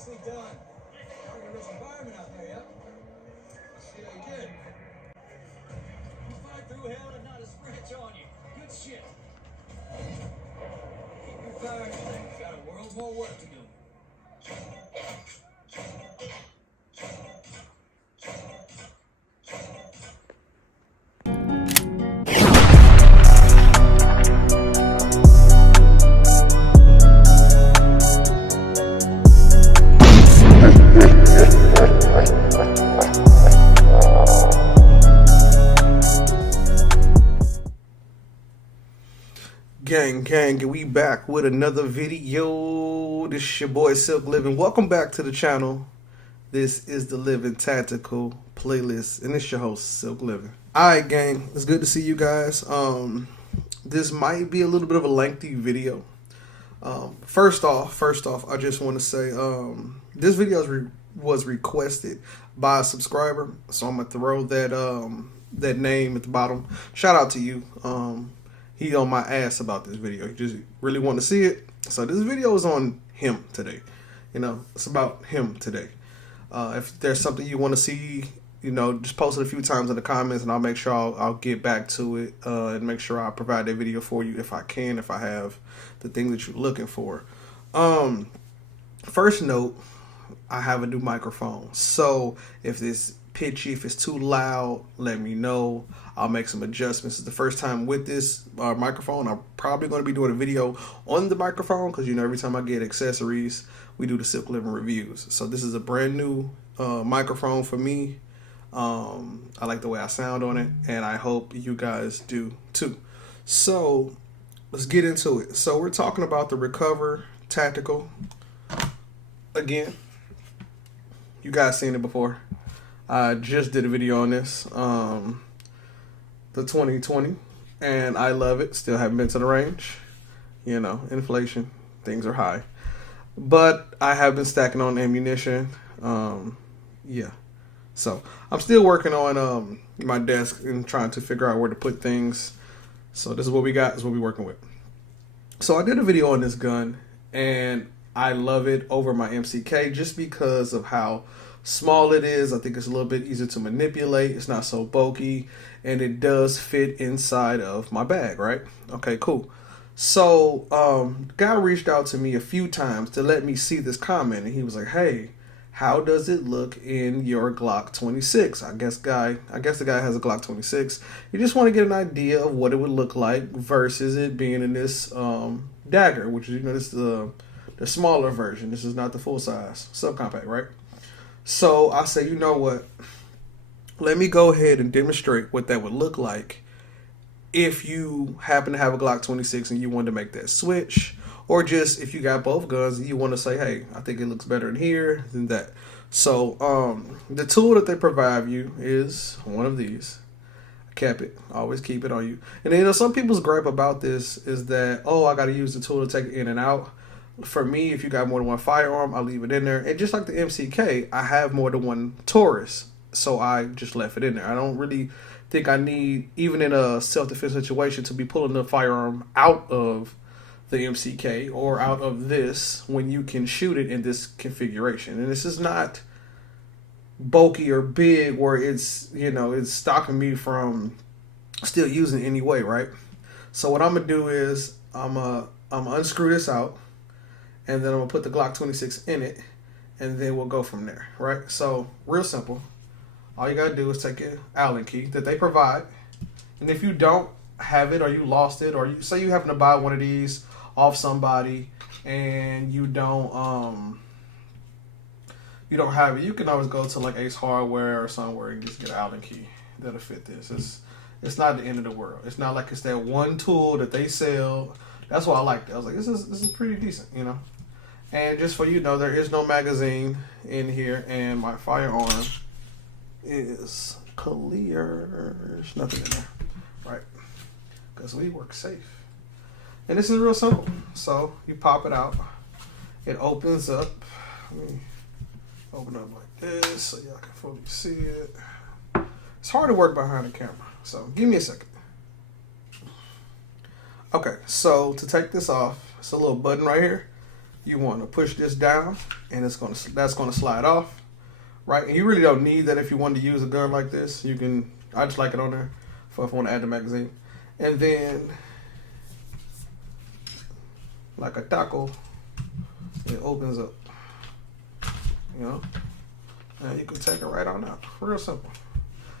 Nicely done. Kind of a rich environment out there, yeah? See how you did. You fight through hell and not a scratch on you. Good shit. Keep your fire in. Got a world more work to do. Gang, we back with another video. This is your boy Silk Living. Welcome back to the channel. This is the Living Tactical playlist, and it's your host Silk Living. Alright, gang, it's good to see you guys. This might be a little bit of a lengthy video. First off, I just want to say this video was requested by a subscriber, so I'm gonna throw that name at the bottom. Shout out to you. He on my ass about this video. He just really want to see it. So this video is on him today. You know, it's about him today. If there's something you want to see, you know, just post it a few times in the comments, and I'll make sure I'll get back to it and make sure I provide that video for you if I can, if I have the thing that you're looking for. First note, I have a new microphone. So if this pitchy, if it's too loud, let me know. I'll make some adjustments. It's the first time with this microphone. I'm probably going to be doing a video on the microphone because, you know, every time I get accessories, we do the Silk Living reviews. So this is a brand new microphone for me. I like the way I sound on it, and I hope you guys do too. So let's get into it. So we're talking about the Recover Tactical. Again, you guys seen it before. I just did a video on this, the 2020, and I love it. Still haven't been to the range. You know, inflation, things are high. But I have been stacking on ammunition. Yeah. So I'm still working on my desk and trying to figure out where to put things. So this is what we got, this is what we're working with. So I did a video on this gun, and I love it over my MCK just because of how small it is. I think it's a little bit easier to manipulate. It's not so bulky, and it does fit inside of my bag, right? Okay, cool. So guy reached out to me a few times to let me see this comment, and he was like, hey, how does it look in your Glock 26? I guess the guy has a Glock 26. You just want to get an idea of what it would look like versus it being in this Dagger, which is, you know, this is the smaller version. This is not the full size subcompact, right? So I say, you know what? Let me go ahead and demonstrate what that would look like if you happen to have a Glock 26 and you want to make that switch, or just if you got both guns and you want to say, hey, I think it looks better in here than that. So the tool that they provide you is one of these. I kept it. Always keep it on you. And then, you know, some people's gripe about this is that, oh, I got to use the tool to take it in and out. For me, if you got more than one firearm, I'll leave it in there. And just like the MCK, I have more than one Taurus, so I just left it in there. I don't really think I need, even in a self-defense situation, to be pulling the firearm out of the MCK or out of this when you can shoot it in this configuration. And this is not bulky or big where it's, you know, it's stopping me from still using it anyway, right? So what I'm going to do is I'm gonna unscrew this out, and then I'm going to put the Glock 26 in it, and then we'll go from there, right? So, real simple. All you got to do is take an Allen key that they provide. And if you don't have it, or you lost it, or you say you happen to buy one of these off somebody and you don't have it, you can always go to like Ace Hardware or somewhere and just get an Allen key that'll fit this. It's not the end of the world. It's not like it's that one tool that they sell. That's why I liked it. I was like, this is pretty decent, you know. And just for you to know, there is no magazine in here, and my firearm is clear. There's nothing in there, right? Because we work safe. And this is real simple. So you pop it out. It opens up. Let me open up like this so y'all can fully see it. It's hard to work behind the camera, so give me a second. Okay, so to take this off, it's a little button right here. you want to push this down, and that's gonna slide off, right? And you really don't need that if you want to use a gun like this. You can. I just like it on there for if I want to add the magazine, and then like a taco, it opens up. You know, and you can take it right on out. Real simple.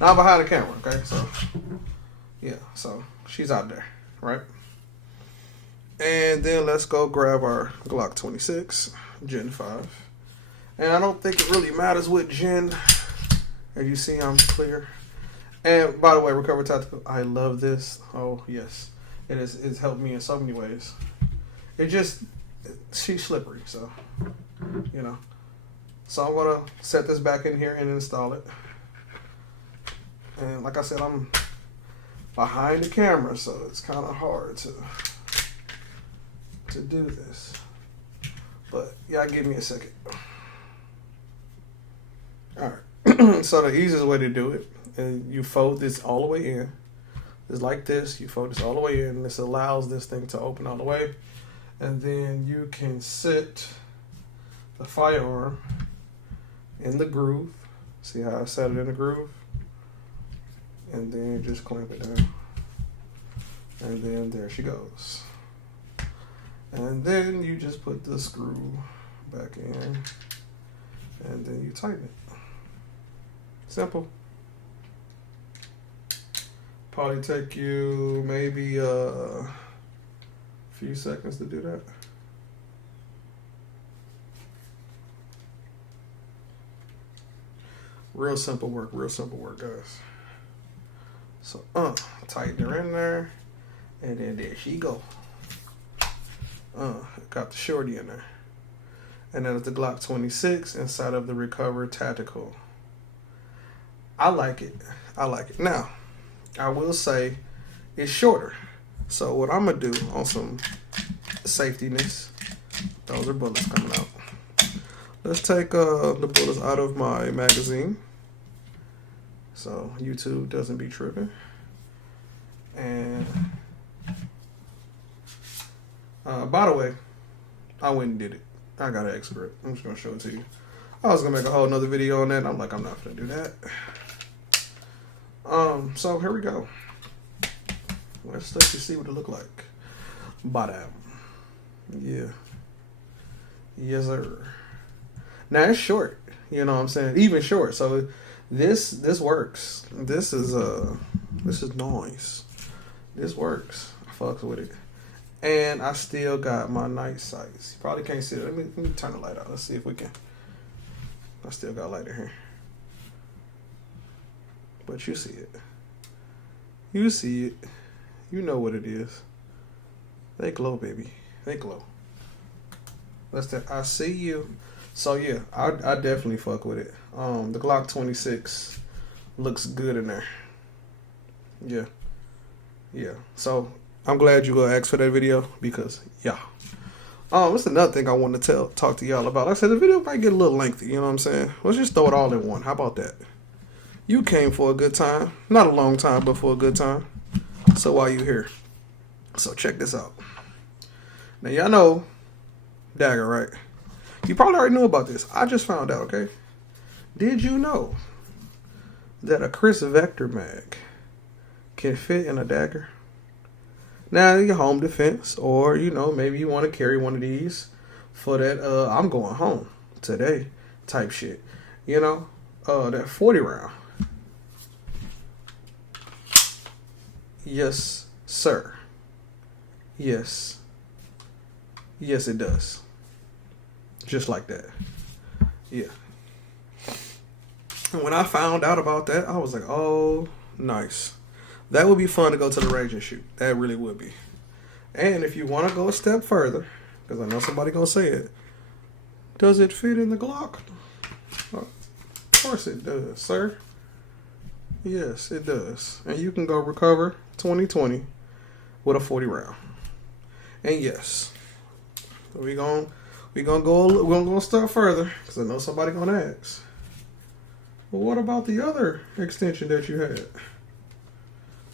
Now behind the camera, okay? So yeah, so she's out there, right? And then let's go grab our Glock 26 Gen 5. And I don't think it really matters what gen. As you see, I'm clear. And by the way, Recover Tactical, I love this. Oh yes, it is. It's helped me in so many ways. She's slippery, so you know. So I'm gonna set this back in here and install it. And like I said, I'm behind the camera, so it's kind of hard to do this. But yeah, give me a second. All right. So the easiest way to do it, and you fold this all the way in. It's like this. You fold this all the way in, and this allows this thing to open all the way. And then you can sit the firearm in the groove. See how I set it in the groove? And then just clamp it down. And then there she goes. And then you just put the screw back in. And then you tighten it. Simple. Probably take you maybe a few seconds to do that. Real simple work, guys. So, tighten her in there, and then there she go. Got the shorty in there. And then it's the Glock 26 inside of the Recover Tactical. I like it. Now, I will say it's shorter. So what I'm gonna do on some safetyness, those are bullets coming out. Let's take the bullets out of my magazine, so YouTube doesn't be tripping. And by the way, I went and did it. I got an XGrip. I'm just gonna show it to you. I was gonna make a whole nother video on that, and I'm like, I'm not gonna do that. So here we go. Let's let you see what it look like. Bada. Yeah. Yes, sir. Now it's short. You know what I'm saying? Even short. So this works. This is nice. This works. I fucks with it. And I still got my night sights. You probably can't see it. Let me turn the light out. Let's see if we can. I still got light in here. But you see it. You see it. You know what it is. They glow, baby. They glow. I see you. So yeah, I definitely fuck with it. The Glock 26 looks good in there. Yeah. So I'm glad you asked for that video because yeah. That's another thing I want to talk to y'all about. Like I said, the video might get a little lengthy. You know what I'm saying? Let's just throw it all in one. How about that? You came for a good time, not a long time, but for a good time. So why you here? So check this out. Now y'all know Dagger, right? You probably already knew about this. I just found out, okay? Did you know that a Kriss Vector mag can fit in a Dagger? Now, your home defense, or, you know, maybe you want to carry one of these for that, I'm going home today type shit. You know, that 40 round. Yes, sir. Yes. Yes, it does. Just like that. Yeah. And when I found out about that, I was like, oh, nice. That would be fun to go to the range and shoot. That really would be. And if you want to go a step further, because I know somebody going to say it, does it fit in the Glock? Of course it does, sir. Yes, it does. And you can go Recover 2020 with a 40 round. And yes, we're gonna go a step further because I know somebody gonna ask. Well, what about the other extension that you had?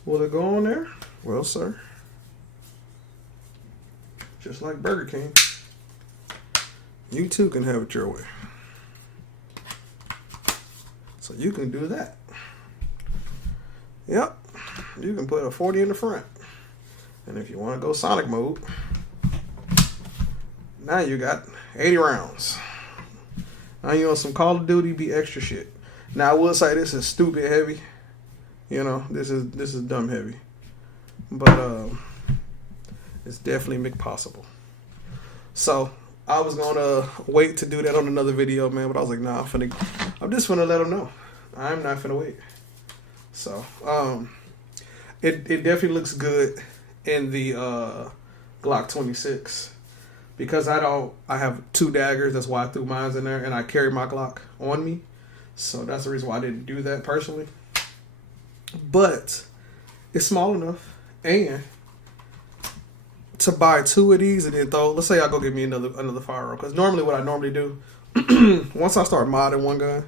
Will it go on there? Well, sir, just like Burger King, you too can have it your way. So you can do that. Yep. You can put a 40 in the front. And if you want to go Sonic mode, now you got 80 rounds. Now you on some Call of Duty, be extra shit. Now I will say this is stupid heavy. You know, this is dumb heavy. But it's definitely possible. So I was gonna wait to do that on another video, man, but I was like, nah, I'm just gonna let them know. I'm not finna wait. So it definitely looks good in the Glock 26. Because I have 2 daggers, that's why I threw mine in there, and I carry my Glock on me. So that's the reason why I didn't do that personally. But it's small enough, and to buy 2 of these and then throw, let's say I go get me another firearm. Because normally what I normally do, once I start modding one gun,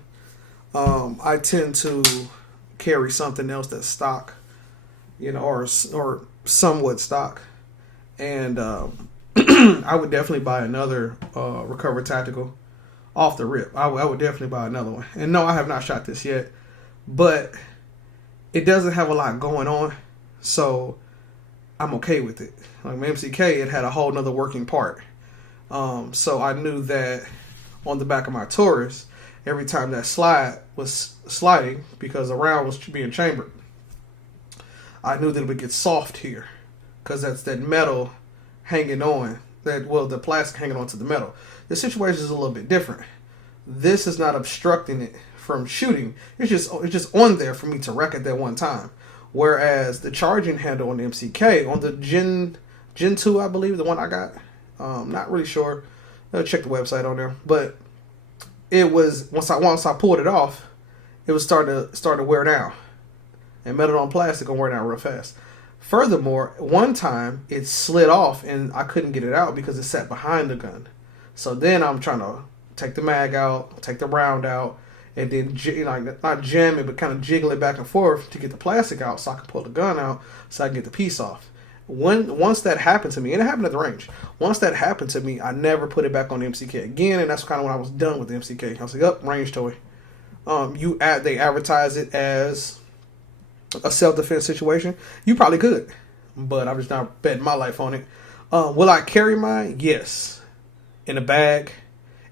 I tend to carry something else that's stock, you know, or somewhat stock. And I would definitely buy another Recover Tactical off the rip. I would definitely buy another one. And no, I have not shot this yet, but it doesn't have a lot going on, so I'm okay with it. Like my MCK, it had a whole nother working part. So I knew that on the back of my Taurus, every time that slide was sliding, because the round was being chambered, I knew that it would get soft here, because that's that metal hanging on, the plastic hanging onto the metal. The situation is a little bit different. This is not obstructing it from shooting. It's just on there for me to wreck at that one time. Whereas the charging handle on the MCK, on the Gen 2, I believe, the one I got, not really sure. I'll check the website on there. But it was, once I pulled it off, it was starting to wear down. And metal on plastic will wear down real fast. Furthermore, one time it slid off and I couldn't get it out because it sat behind the gun. So then I'm trying to take the mag out, take the round out, and then, you know, not jam it, but kind of jiggle it back and forth to get the plastic out so I can pull the gun out so I can get the piece off. Once that happened to me, and it happened at the range, once that happened to me, I never put it back on the MCK again, and that's kind of when I was done with the MCK. I was like, oh, range toy. They advertise it as a self-defense situation. You probably could, but I'm just not betting my life on it. Will I carry mine? Yes. In a bag.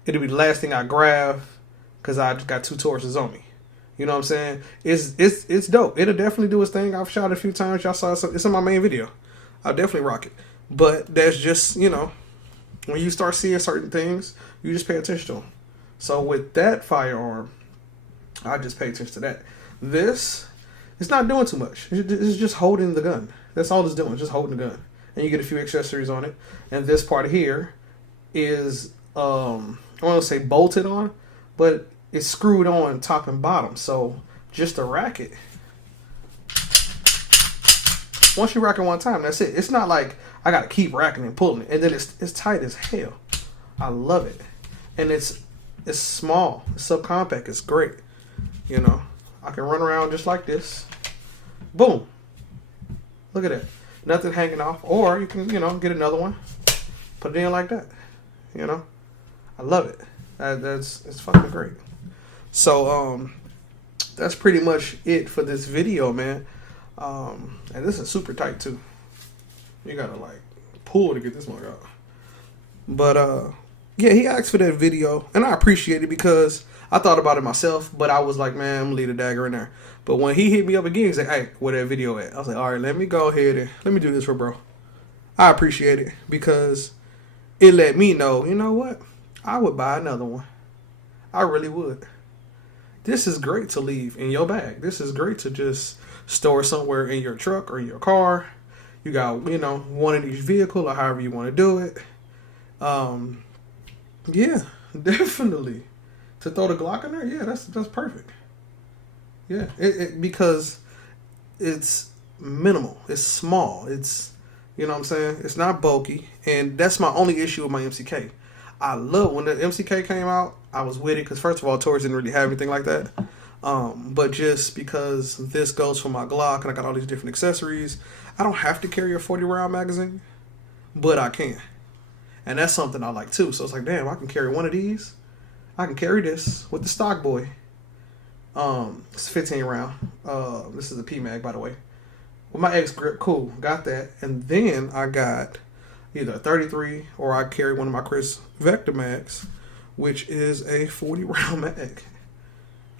It'll be the last thing I grab because I just got 2 Tauruses on me. You know what I'm saying? It's dope. It'll definitely do its thing. I've shot it a few times. Y'all saw it's in my main video. I'll definitely rock it. But that's just, you know, when you start seeing certain things, you just pay attention to them. So with that firearm, I just pay attention to that. This, it's not doing too much. It's just holding the gun. That's all it's doing, just holding the gun. And you get a few accessories on it. And this part here is, I don't want to say bolted on, but it's screwed on top and bottom. So just to rack it, once you rack it one time, that's it. It's not like I got to keep racking and pulling it. And then it's tight as hell. I love it. And it's small. It's subcompact. It's great. You know, I can run around just like this. Boom. Look at that. Nothing hanging off. Or you can, you know, get another one. Put it in like that. You know. I love it. It's fucking great. So, that's pretty much it for this video, man. And this is super tight, too. You gotta, like, pull to get this mug out. But, yeah, he asked for that video. And I appreciate it because I thought about it myself, but I was like, man, I'm gonna leave the Dagger in there. But when he hit me up again, he's like, hey, where that video at? I was like, all right, let me go ahead and let me do this for bro. I appreciate it because it let me know, you know what? I would buy another one. I really would. This is great to leave in your bag. This is great to just store somewhere in your truck or in your car. You got, you know, one in each vehicle or however you want to do it. Yeah, definitely. To throw the Glock in there, yeah, that's perfect. Yeah, because it's minimal. It's small. It's, you know what I'm saying? It's not bulky. And that's my only issue with my MCK. I love when the MCK came out, I was with it because first of all, Taurus didn't really have anything like that. But just because this goes for my Glock and I got all these different accessories, I don't have to carry a 40 round magazine, but I can. And that's something I like too. So it's like, damn, I can carry one of these. I can carry this with the stock boy. It's 15 round. This is a PMag, by the way. With my XGrip, cool, got that. And then I got either a 33 or I carry one of my Kriss Vector mags, which is a 40 round mag.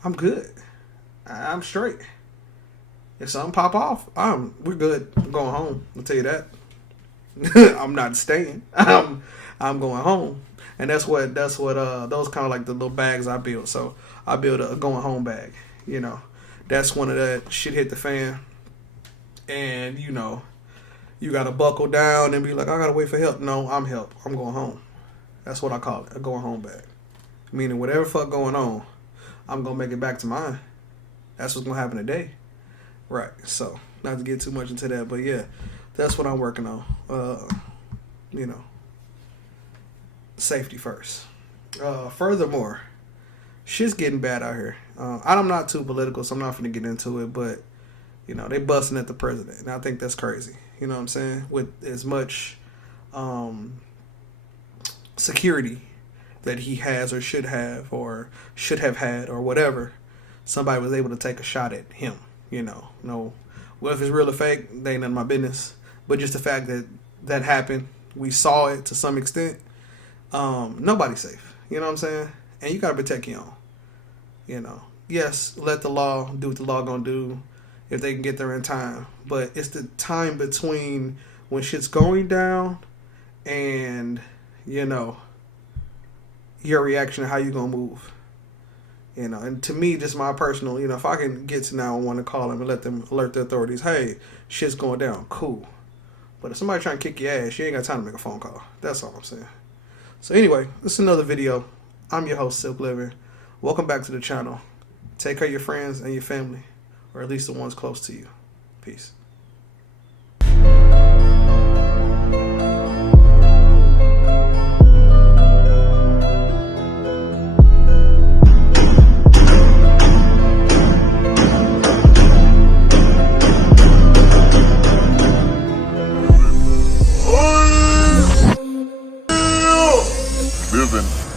I'm good. I'm straight. If something pop off, we're good. I'm going home. I'll tell you that. I'm not staying. I'm going home. And that's what those kind of like the little bags I build. So I build a going home bag. You know, that's one of that shit hit the fan, and you know, you gotta buckle down and be like, I gotta wait for help. No, I'm help. I'm going home. That's what I call it, a going home bag. Meaning whatever fuck going on, I'm gonna make it back to mine. That's what's gonna happen today. Right. So not to get too much into that, but yeah, that's what I'm working on. You know, safety first. Furthermore, shit's getting bad out here. I'm not too political, so I'm not going to get into it, but, you know, they busting at the president, and I think that's crazy. You know what I'm saying? With as much security that he has or should have had or whatever, somebody was able to take a shot at him, you know. No, well, if it's real or fake, they ain't none of my business. But just the fact that that happened, we saw it to some extent, nobody's safe. You know what I'm saying? And you got to protect your own. You know, yes, let the law do what the law gonna do if they can get there in time. But it's the time between when shit's going down and, you know, your reaction to how you gonna move. You know, and to me, just my personal, you know, if I can get to 911 and call them and let them alert the authorities, hey, shit's going down, cool. But if somebody trying to kick your ass, you ain't got time to make a phone call. That's all I'm saying. So anyway, this is another video. I'm your host, Silk Living. Welcome back to the channel. Take care of your friends and your family, or at least the ones close to you. Peace. Living